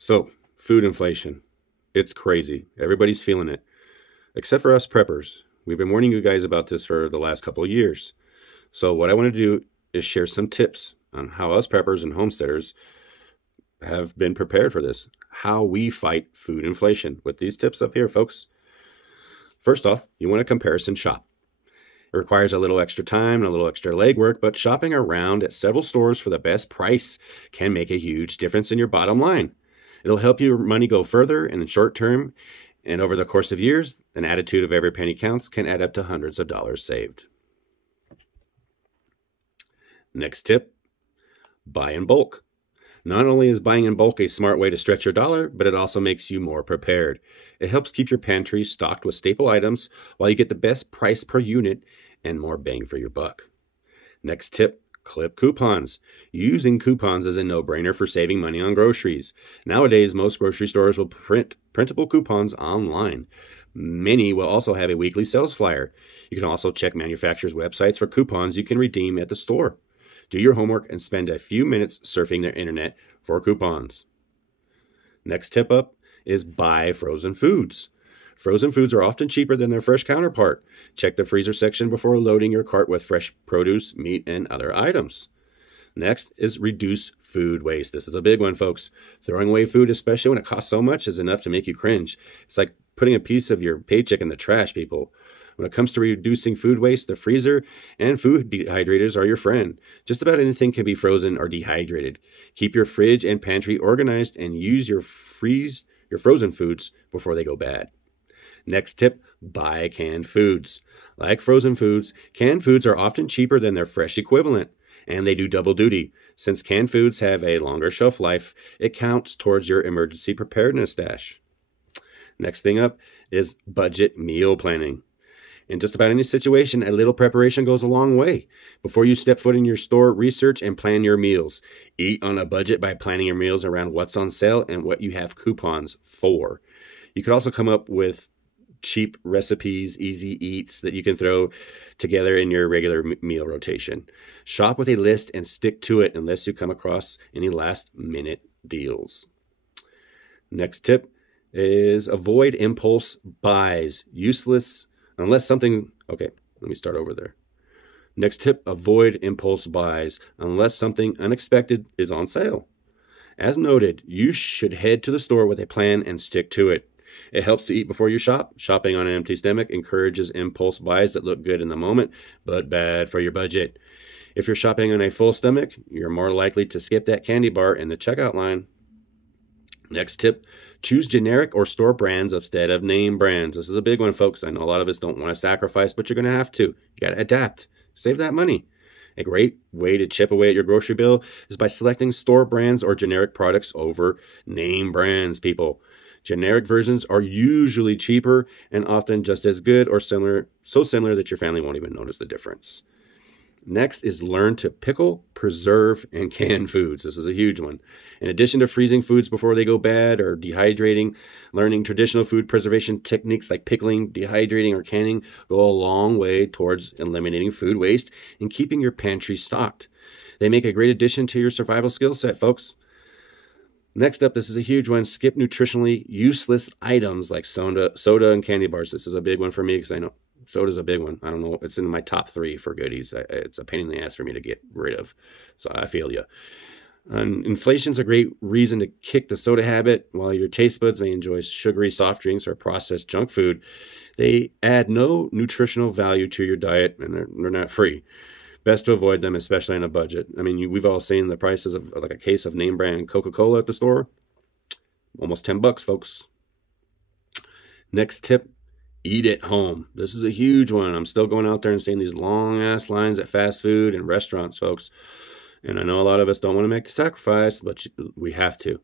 So, food inflation. It's crazy. Everybody's feeling it, except for us preppers. We've been warning you guys about this for the last couple of years. So, what I want to do is share some tips on how us preppers and homesteaders have been prepared for this, how we fight food inflation with these tips up here, folks. First off, you want to comparison shop. It requires a little extra time and a little extra legwork, but shopping around at several stores for the best price can make a huge difference in your bottom line. It'll help your money go further in the short term, and over the course of years, an attitude of every penny counts can add up to hundreds of dollars saved. Next tip, buy in bulk. Not only is buying in bulk a smart way to stretch your dollar, but it also makes you more prepared. It helps keep your pantry stocked with staple items while you get the best price per unit and more bang for your buck. Next tip, clip coupons. Using coupons is a no-brainer for saving money on groceries. Nowadays, most grocery stores will print printable coupons online. Many will also have a weekly sales flyer. You can also check manufacturers' websites for coupons you can redeem at the store. Do your homework and spend a few minutes surfing their internet for coupons. Next tip up is buy frozen foods. Frozen foods are often cheaper than their fresh counterpart. Check the freezer section before loading your cart with fresh produce, meat, and other items. Next is reduce food waste. This is a big one, folks. Throwing away food, especially when it costs so much, is enough to make you cringe. It's like putting a piece of your paycheck in the trash, people. When it comes to reducing food waste, the freezer and food dehydrators are your friend. Just about anything can be frozen or dehydrated. Keep your fridge and pantry organized and use your frozen foods before they go bad. Next tip, buy canned foods. Like frozen foods, canned foods are often cheaper than their fresh equivalent, and they do double duty. Since canned foods have a longer shelf life, it counts towards your emergency preparedness stash. Next thing up is budget meal planning. In just about any situation, a little preparation goes a long way. Before you step foot in your store, research and plan your meals. Eat on a budget by planning your meals around what's on sale and what you have coupons for. You could also come up with cheap recipes, easy eats that you can throw together in your regular meal rotation. Shop with a list and stick to it unless you come across any last-minute deals. Next tip is avoid impulse buys. Okay, let me start over there. Next tip, avoid impulse buys unless something unexpected is on sale. As noted, you should head to the store with a plan and stick to it. It helps to eat before you shop. Shopping on an empty stomach encourages impulse buys that look good in the moment, but bad for your budget. If you're shopping on a full stomach, you're more likely to skip that candy bar in the checkout line. Next tip, choose generic or store brands instead of name brands. This is a big one, folks. I know a lot of us don't want to sacrifice, but you're going to have to. You got to adapt. Save that money. A great way to chip away at your grocery bill is by selecting store brands or generic products over name brands, people. Generic versions are usually cheaper and often just as good or similar, so similar that your family won't even notice the difference. Next is learn to pickle, preserve, and can foods. This is a huge one. In addition to freezing foods before they go bad or dehydrating, learning traditional food preservation techniques like pickling, dehydrating, or canning go a long way towards eliminating food waste and keeping your pantry stocked. They make a great addition to your survival skill set, folks. Next up, this is a huge one. Skip nutritionally useless items like soda and candy bars. This is a big one for me because I know soda's a big one. I don't know. It's in my top 3 for goodies. It's a pain in the ass for me to get rid of. So I feel you. Inflation's a great reason to kick the soda habit. While your taste buds may enjoy sugary soft drinks or processed junk food, they add no nutritional value to your diet, and they're not free. Best to avoid them, especially on a budget. I mean, we've all seen the prices of like a case of name brand Coca-Cola at the store. Almost $10, folks. Next tip, eat at home. This is a huge one. I'm still going out there and seeing these long-ass lines at fast food and restaurants, folks. And I know a lot of us don't want to make the sacrifice, but we have to.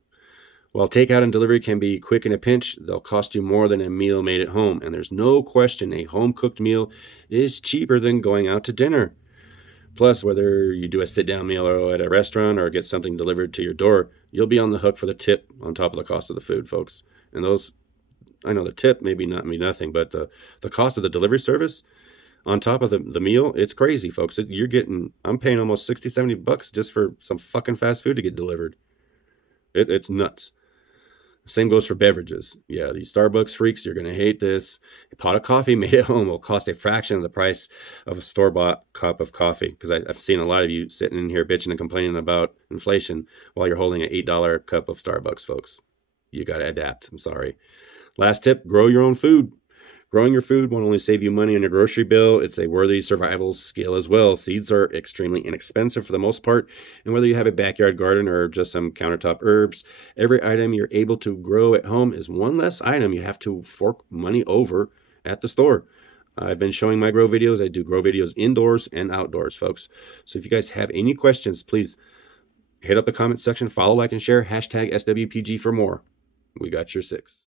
While takeout and delivery can be quick in a pinch, they'll cost you more than a meal made at home. And there's no question a home-cooked meal is cheaper than going out to dinner. Plus, whether you do a sit-down meal at a restaurant or get something delivered to your door, you'll be on the hook for the tip on top of the cost of the food, folks. And those, I know the tip maybe not mean nothing, but the cost of the delivery service on top of the meal, it's crazy, folks. I'm paying almost $60, $70 just for some fucking fast food to get delivered. It's nuts. Same goes for beverages. Yeah, these Starbucks freaks, you're going to hate this. A pot of coffee made at home will cost a fraction of the price of a store-bought cup of coffee. Because I've seen a lot of you sitting in here bitching and complaining about inflation while you're holding an $8 cup of Starbucks, folks. You got to adapt. I'm sorry. Last tip, grow your own food. Growing your food won't only save you money on your grocery bill, it's a worthy survival skill as well. Seeds are extremely inexpensive for the most part, and whether you have a backyard garden or just some countertop herbs, every item you're able to grow at home is one less item you have to fork money over at the store. I've been showing my grow videos. I do grow videos indoors and outdoors, folks. So if you guys have any questions, please hit up the comment section, follow, like, and share, hashtag SWPG for more. We got your 6.